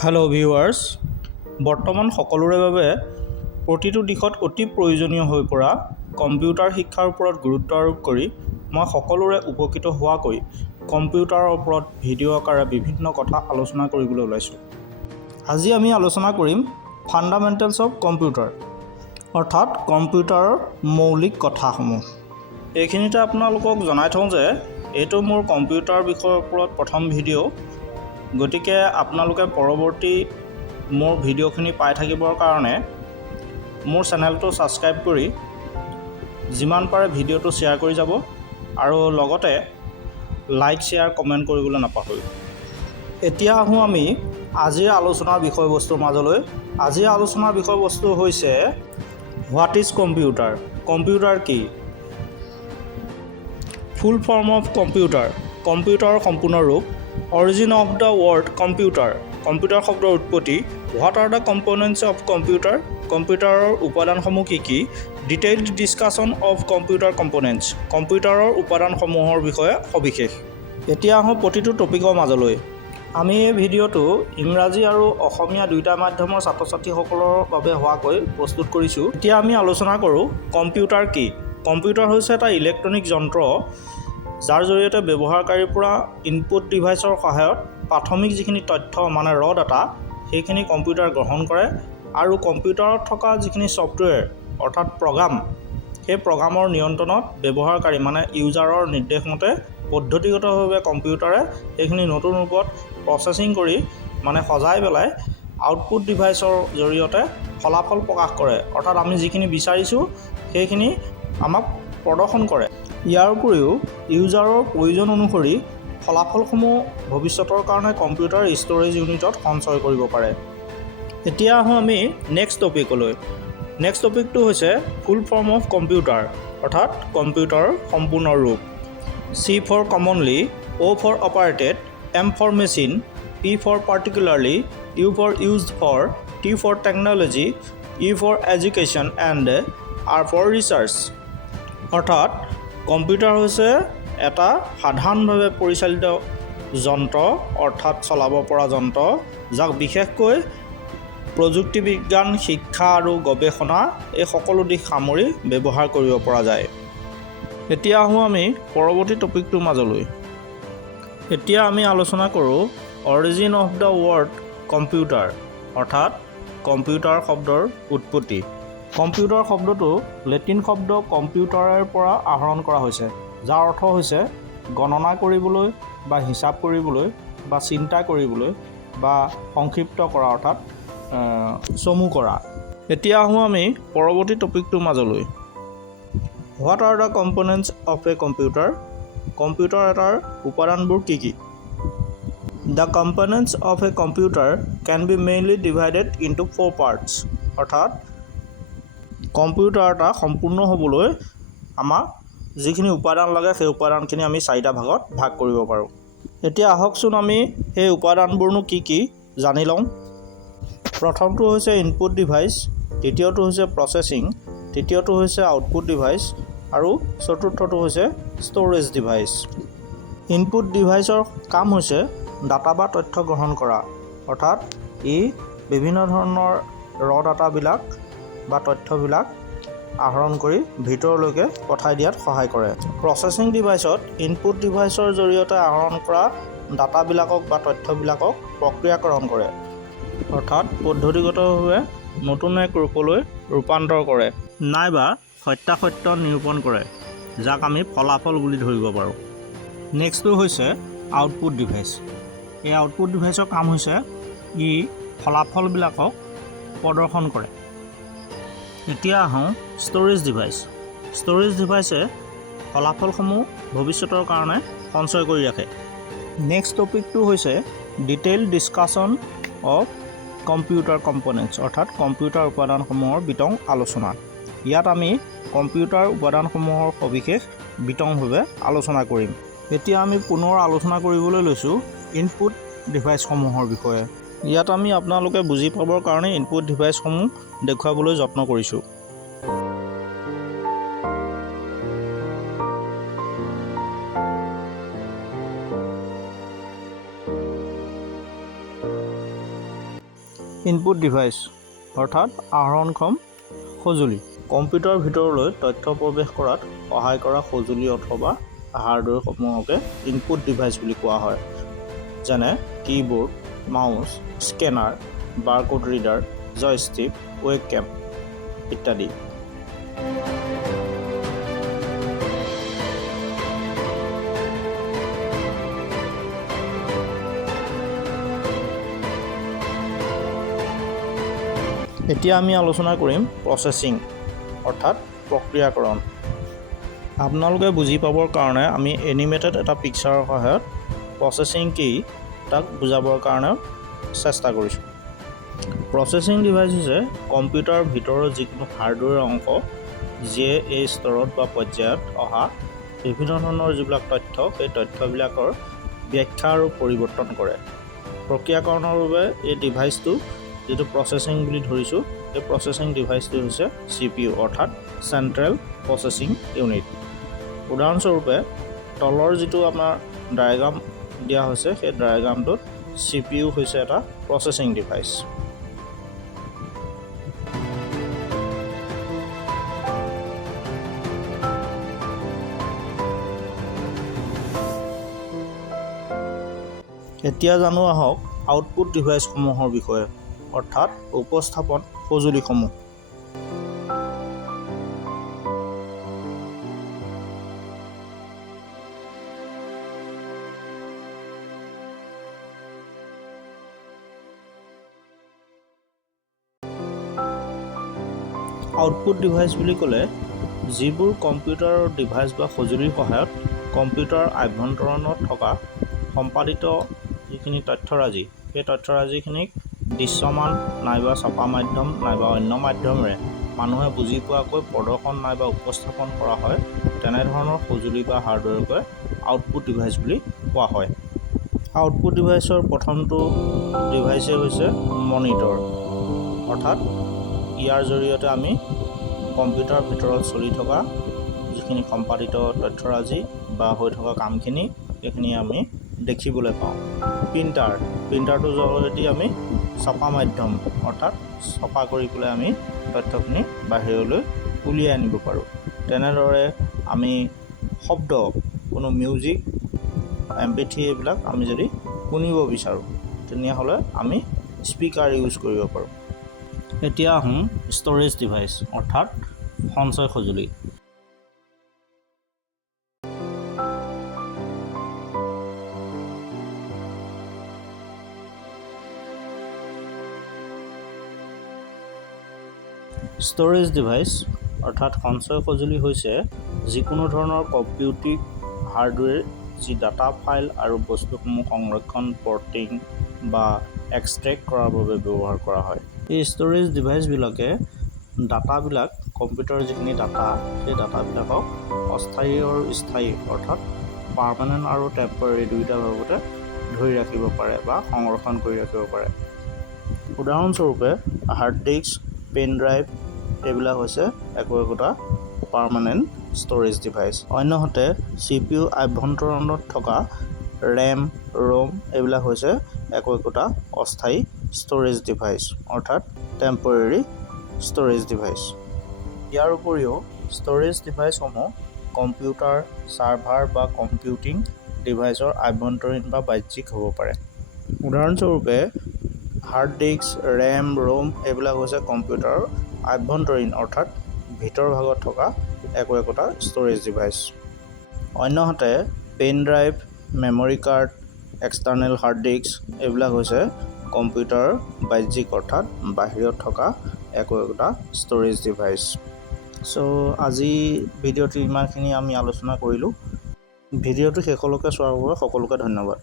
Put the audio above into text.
Hello' viewers, বৰ্তমান সকলোৰে বাবে প্ৰতিটো দিশত অতি প্ৰয়োজনীয় হৈ পৰা কম্পিউটাৰ শিক্ষাৰ ওপৰত গুৰুত্ব আৰোপ কৰি মই সকলোৰে উপকৃত হোৱাকৈ কম্পিউটাৰৰ ওপৰত ভিডিঅ' আকাৰে বিভিন্ন কথা আলোচনা কৰিবলৈ ওলাইছোঁ। আজি আমি আলোচনা কৰিম ফাণ্ডামেণ্টেলছ অৱ কম্পিউটাৰ, অৰ্থাৎ কম্পিউটাৰৰ মৌলিক কথাসমূহ। এইখিনিতে আপোনালোকক জনাই থওঁ যে এইটো মোৰ কম্পিউটাৰ বিষয়ৰ ওপৰত প্ৰথম ভিডিঅ', গতিকে আপোনালোকে পৰৱৰ্তী মোৰ ভিডিঅ'খিনি পাই থাকিবৰ কাৰণে মোৰ চেনেলটো ছাবস্ক্ৰাইব কৰি যিমান পাৰে ভিডিঅ'টো শ্বেয়াৰ কৰি যাব আৰু লগতে লাইক শ্বেয়াৰ কমেণ্ট কৰিবলৈ নাপাহৰিব। এতিয়া আহোঁ আমি আজিৰ আলোচনাৰ বিষয়বস্তুৰ মাজলৈ। আজিৰ আলোচনাৰ বিষয়বস্তু হৈছে হোৱাট ইজ কম্পিউটাৰ। কম্পিউটাৰ কি? ফুল ফৰ্ম অফ কম্পিউটাৰ, কম্পিউটাৰৰ সম্পূৰ্ণ ৰূপ। Origin of the word computer, computer শব্দৰ উৎপত্তি। What are the components of computer, কম্পিউটাৰৰ উপাদানসমূহ কি কি। Detailed discussion of computer components, কম্পিউটাৰৰ উপাদানসমূহৰ বিষয়ে সবিশেষ। এতিয়া আহোঁ প্ৰতিটো টপিকৰ মাজলৈ। আমি এই ভিডিঅ'টো ইংৰাজী আৰু অসমীয়া দুয়োটা মাধ্যমৰ ছাত্ৰ ছাত্ৰীসকলৰ বাবে হোৱাকৈ প্ৰস্তুত কৰিছোঁ। এতিয়া আমি আলোচনা কৰোঁ কম্পিউটাৰ কি। কম্পিউটাৰ হৈছে এটা ইলেক্ট্ৰনিক যন্ত্ৰ যাৰ জৰিয়তে ব্যৱহাৰকাৰীৰ পৰা ইনপুট ডিভাইচৰ সহায়ত প্ৰাথমিক যিখিনি তথ্য মানে ৰ ডাটা সেইখিনি কম্পিউটাৰ গ্ৰহণ কৰে আৰু কম্পিউটাৰত থকা যিখিনি ছফ্টৱেৰ অৰ্থাৎ প্ৰগ্ৰাম, সেই প্ৰগ্ৰামৰ নিয়ন্ত্ৰণত ব্যৱহাৰকাৰী মানে ইউজাৰৰ নিৰ্দেশমতে পদ্ধতিগতভাৱে কম্পিউটাৰে সেইখিনি নতুন ৰূপত প্ৰচেছিং কৰি মানে সজাই পেলাই আউটপুট ডিভাইচৰ জৰিয়তে ফলাফল প্ৰকাশ কৰে, অৰ্থাৎ আমি যিখিনি বিচাৰিছোঁ সেইখিনি আমাক প্ৰদৰ্শন কৰে। ইয়াৰ উপৰিও ইউজাৰৰ প্ৰয়োজন অনুসৰি ফলাফলসমূহ ভৱিষ্যতৰ কাৰণে কম্পিউটাৰ ষ্ট'ৰেজ ইউনিটত সঞ্চয় কৰিব পাৰে। এতিয়া আহোঁ আমি নেক্সট টপিকলৈ। নেক্সট টপিকটো হৈছে ফুল ফৰ্ম অফ কম্পিউটাৰ, অৰ্থাৎ কম্পিউটাৰৰ সম্পূৰ্ণ ৰূপ। C for commonly, O' for operated, M for machine, P for particularly, U for used for, T for technology, E for education and R for research. অৰ্থাৎ computer হৈছে এটা সাধাৰণভাৱে পৰিচালিত যন্ত্ৰ, অৰ্থাৎ চলাব পৰা যন্ত্ৰ, যাক বিশেষকৈ প্ৰযুক্তি বিজ্ঞান, শিক্ষা আৰু গৱেষণা এই সকলো দিশ সামৰি ব্যৱহাৰ কৰিব পৰা যায়। এতিয়া আহোঁ আমি পৰৱৰ্তী টপিকটোৰ মাজলৈ। এতিয়া আমি আলোচনা কৰোঁ origin of the word computer, অৰ্থাৎ কম্পিউটাৰ শব্দৰ উৎপত্তি। কম্পিউটাৰ শব্দটো লেটিন শব্দ কম্পিউটাৰৰ পৰা আহৰণ কৰা হৈছে, যাৰ অৰ্থ হৈছে গণনা কৰিবলৈ বা হিচাপ কৰিবলৈ বা চিন্তা কৰিবলৈ বা সংক্ষিপ্ত কৰা, অৰ্থাৎ চমু কৰা। এতিয়া আহোঁ আমি পৰৱৰ্তী টপিকটোৰ মাজলৈ। What are the components of a computer, computer এটাৰ উপাদানবোৰ কি কি। The components of a computer can be mainly divided into 4 parts. অৰ্থাৎ কম্পিউটাৰ এটা সম্পূৰ্ণ হ'বলৈ আমাক যিখিনি উপাদান লাগে সেই উপাদানখিনি আমি 4টা ভাগত ভাগ কৰিব পাৰোঁ। এতিয়া আহকচোন আমি সেই উপাদানবোৰনো কি কি জানি লওঁ। প্ৰথমটো হৈছে ইনপুট ডিভাইচ, দ্বিতীয়টো হৈছে প্ৰচেছিং, তৃতীয়টো হৈছে আউটপুট ডিভাইচ আৰু চতুৰ্থটো হৈছে ষ্ট'ৰেজ ডিভাইচ। ইনপুট ডিভাইচৰ কাম হৈছে ডাটা বা তথ্য গ্ৰহণ কৰা, অৰ্থাৎ ই বিভিন্ন ধৰণৰ ডাটাবিলাক বা তথ্যবিলাক আহৰণ কৰি ভিতৰলৈকে পঠাই দিয়াত সহায় কৰে। প্ৰচেছিং ডিভাইচত ইনপুট ডিভাইচৰ জৰিয়তে আহৰণ কৰা ডাটাবিলাকক বা তথ্যবিলাকক প্ৰক্ৰিয়াকৰণ কৰে, অৰ্থাৎ পদ্ধতিগতভাৱে নতুন এক ৰূপলৈ ৰূপান্তৰ কৰে নাইবা সত্যাসত্য নিৰূপণ কৰে, যাক আমি ফলাফল বুলি ধৰিব পাৰোঁ। নেক্সটটো হৈছে আউটপুট ডিভাইচ। এই আউটপুট ডিভাইচৰ কাম হৈছে ই ফলাফলবিলাকক প্ৰদৰ্শন কৰে। এতিয়া আহোঁ ষ্ট'ৰেজ ডিভাইচ। ষ্ট'ৰেজ ডিভাইচে ফলাফলসমূহ ভৱিষ্যতৰ কাৰণে সঞ্চয় কৰি ৰাখে। নেক্সট টপিকটো হৈছে detail discussion of computer components, অৰ্থাৎ কম্পিউটাৰ উপাদানসমূহৰ বিতং আলোচনা। ইয়াত আমি কম্পিউটাৰ উপাদানসমূহৰ সবিশেষ বিতংভাৱে আলোচনা কৰিম। এতিয়া আমি পুনৰ আলোচনা কৰিবলৈ লৈছোঁ ইনপুট ডিভাইচসমূহৰ বিষয়ে। ইয়াত আমি আপোনালোকে বুজি পাবৰ কাৰণে ইনপুট ডিভাইচসমূহ দেখুৱাবলৈ যত্ন কৰিছোঁ। ইনপুট ডিভাইচ অৰ্থাৎ আহৰণক্ষম সঁজুলি। কম্পিউটাৰৰ ভিতৰলৈ তথ্য প্ৰৱেশ কৰাত সহায় কৰা সঁজুলি অথবা হাৰ্ডৱেৰসমূহকে ইনপুট ডিভাইচ বুলি কোৱা হয়, যেনে keyboard, mouse, scanner, barcode reader, joystick, webcam ইত্যাদি। এতিয়া আমি আলোচনা কৰিম প্ৰচেছিং অৰ্থাৎ প্ৰক্ৰিয়াকৰণ। আপোনালোকে বুজি পাবৰ কাৰণে আমি এনিমেটেড এটা পিকচাৰৰ সহায়ত প্ৰচেছিং কি তাক বুজাবৰ কাৰণে চেষ্টা কৰিছোঁ। প্ৰচেছিং ডিভাইচ হৈছে কম্পিউটাৰৰ ভিতৰৰ যিকোনো হাৰ্ডৱেৰ অংশ যিয়ে এই স্তৰত বা পৰ্যায়ত অহা বিভিন্ন ধৰণৰ যিবিলাক তথ্য সেই তথ্যবিলাকৰ ব্যাখ্যা আৰু পৰিৱৰ্তন কৰে। প্ৰক্ৰিয়াকৰণৰ বাবে এই ডিভাইচটো যিটো প্ৰচেছিং বুলি ধৰিছোঁ, এই প্ৰচেছিং ডিভাইচটো হৈছে CPU অৰ্থাৎ চেণ্ট্ৰেল প্ৰচেছিং ইউনিট। উদাহৰণস্বৰূপে তলৰ যিটো আমাৰ ডায়েগ্ৰাম দিয়া হৈছে সেই ডায়েগ্ৰামটোত CPU হৈছে এটা প্ৰচেছিং ডিভাইচ। এতিয়া জানো আহক আউটপুট ডিভাইচসমূহৰ বিষয়ে অৰ্থাৎ উপস্থাপন সঁজুলিসমূহ। আউটপুট ডিভাইচ বুলি ক'লে যিবোৰ কম্পিউটাৰৰ ডিভাইচ বা সঁজুলিৰ সহায়ত কম্পিউটাৰৰ আভ্যন্তৰণত থকা সম্পাদিত যিখিনি তথ্যৰাজি সেই তথ্যৰাজিখিনিক দৃশ্যমান নাইবা ছপা মাধ্যম নাইবা অন্য মাধ্যমেৰে মানুহে বুজি পোৱাকৈ প্ৰদৰ্শন নাইবা উপস্থাপন কৰা হয়, তেনেধৰণৰ সঁজুলি বা হাৰ্ডৱেৰকে আউটপুট ডিভাইচ বুলি কোৱা হয়। আউটপুট ডিভাইচৰ প্ৰথমটো ডিভাইচে হৈছে মনিটৰ, অৰ্থাৎ ইয়াৰ জৰিয়তে আমি কম্পিউটাৰৰ ভিতৰত চলি থকা যিখিনি সম্পাদিত তথ্যৰাজি বা হৈ থকা কামখিনি সেইখিনি আমি দেখিবলৈ পাওঁ। প্ৰিণ্টাৰটোৰ জৰিয়তে আমি ছপা মাধ্যম অৰ্থাৎ ছপা কৰি পেলাই আমি তথ্যখিনি বাহিৰলৈ উলিয়াই আনিব পাৰোঁ। তেনেদৰে আমি শব্দ, কোনো মিউজিক, MP3 এইবিলাক আমি যদি শুনিব বিচাৰোঁ তেনেহ'লে আমি স্পীকাৰ ইউজ কৰিব পাৰোঁ। এতিয়া আহোঁ ষ্ট'ৰেজ ডিভাইচ অৰ্থাৎ সঞ্চয় সঁজুলি। ষ্ট'ৰেজ ডিভাইচ অৰ্থাৎ সঞ্চয় সঁজুলি হৈছে যিকোনো ধৰণৰ কম্পিউটিং হাৰ্ডৱেৰ যি ডাটা ফাইল আৰু বস্তুসমূহ সংৰক্ষণ, পৰ্টিং বা এক্সট্ৰেক্ট কৰাৰ বাবে ব্যৱহাৰ কৰা হয়। এই ষ্ট'ৰেজ ডিভাইচবিলাকে ডাটাবিলাক, কম্পিউটাৰৰ যিখিনি ডাটা সেই ডাটাবিলাকক অস্থায়ী আৰু স্থায়ী অৰ্থাৎ পাৰ্মানেণ্ট আৰু টেম্পৰেৰী দুয়োটা ভাগতে ধৰি ৰাখিব পাৰে বা সংৰক্ষণ কৰি ৰাখিব পাৰে। উদাহৰণস্বৰূপে হাৰ্ড ডিস্ক, পেন ড্ৰাইভ এইবিলাক হৈছে একোটা পাৰ্মানেণ্ট ষ্ট'ৰেজ ডিভাইচ। অন্যহাতে CPU আভ্যন্তৰণত থকা ৰেম, ৰোম এইবিলাক হৈছে একোটা অস্থায়ী ষ্ট'ৰেজ ডিভাইচ অৰ্থাৎ টেম্পৰেৰী ষ্ট'ৰেজ ডিভাইচ। ইয়াৰ উপৰিও ষ্ট'ৰেজ ডিভাইচসমূহ কম্পিউটাৰ, ছাৰ্ভাৰ বা কম্পিউটিং ডিভাইচৰ আভ্যন্তৰীণ বা বাহ্যিক হ'ব পাৰে। উদাহৰণস্বৰূপে হাৰ্ড ডিস্ক, ৰেম, ৰোম এইবিলাক হৈছে কম্পিউটাৰৰ আভ্যন্তৰীণ অৰ্থাৎ ভিতৰ ভাগত থকা একোটা ষ্ট'ৰেজ ডিভাইচ। অন্যহাতে pen drive, memory card, external hard disk এইবিলাক হৈছে কম্পিউটাৰৰ বাহ্যিক অৰ্থাৎ বাহিৰত থকা একোটা ষ্ট'ৰেজ ডিভাইচ। চ' আজি ভিডিঅ'টো ইমানখিনি আমি আলোচনা কৰিলোঁ। ভিডিঅ'টো শেষলৈকে চোৱাৰ বাবে সকলোকে ধন্যবাদ।